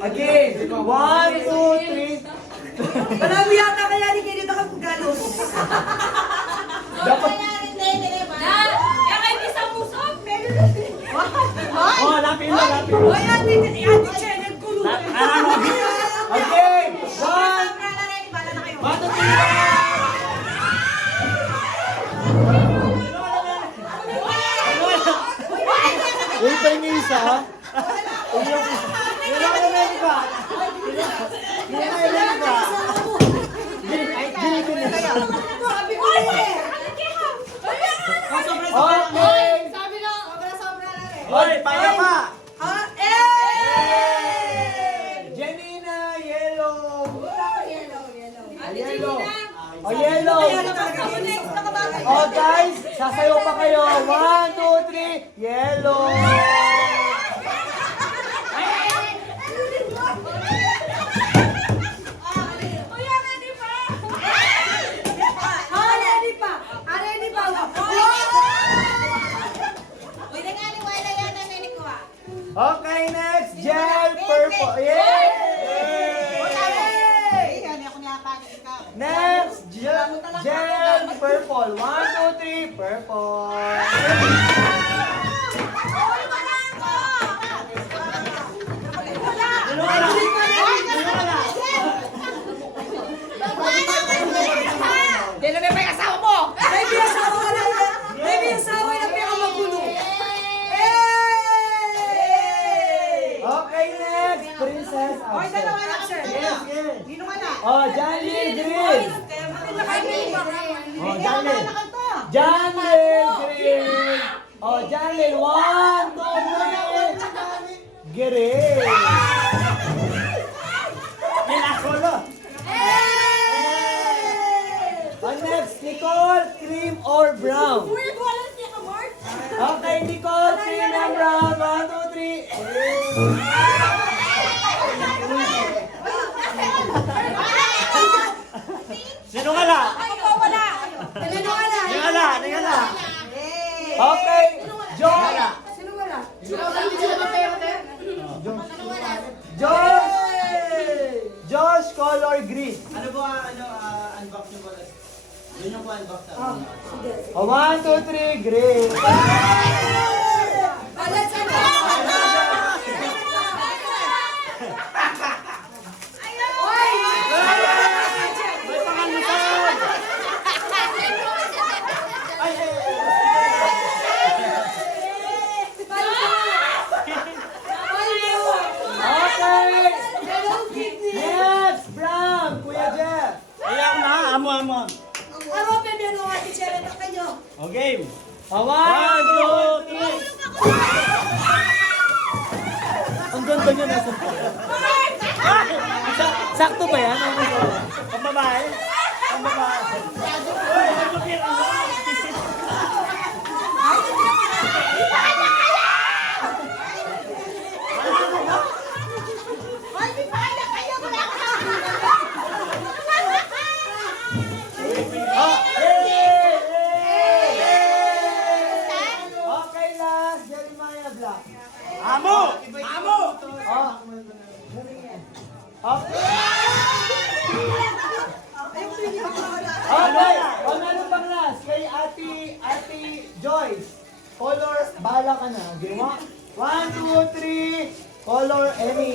Again. 1, 2, 3. Marami yata kaya ni kayo dito kang galos. Dapat. Oh, lapin mo, lapin mo. Hoy, ate Chen, nagkulo. Okay. 1, 1, 2, 3. Wait, tayo nga isa, ha? Hoy, paya pa! Janina, yellow! Yellow! Oh, yellow! Oh, guys, sasayaw pa kayo. 1, 2, 3, yellow! Okay, next, gel purple. Yay! Next, gel purple. 1, 2, 3, purple. Okay, next, princess. Oh, Johnny Green. Oh, Johnny. Johnny Green. Oh, Johnny. 1, 2, 3. Green. Pinakolo. Oh, next, Nicole, cream or brown? Okay, Nicole, cream and brown. 1, 2, 3. Sino ka la? Ningala. Okay, Josh. Josh, color green. Ano po, unbox nyo po? Yun yung po unbox sa akin. 1, 2, 3, green. Next, brown, Kuya Jeff. Ayaw na, amo. Okay. 1, 2, 3. Ang ganda niya nasa. Sakto ba yan? Ang babae? Ang babae. Okay, last, Jeremiah Black. Amo! Oh. Okay. Okay. O, meron pang last. Kay Ate Joyce. Color, bahala ka na. Okay mo? 1, 2, 3. Color any.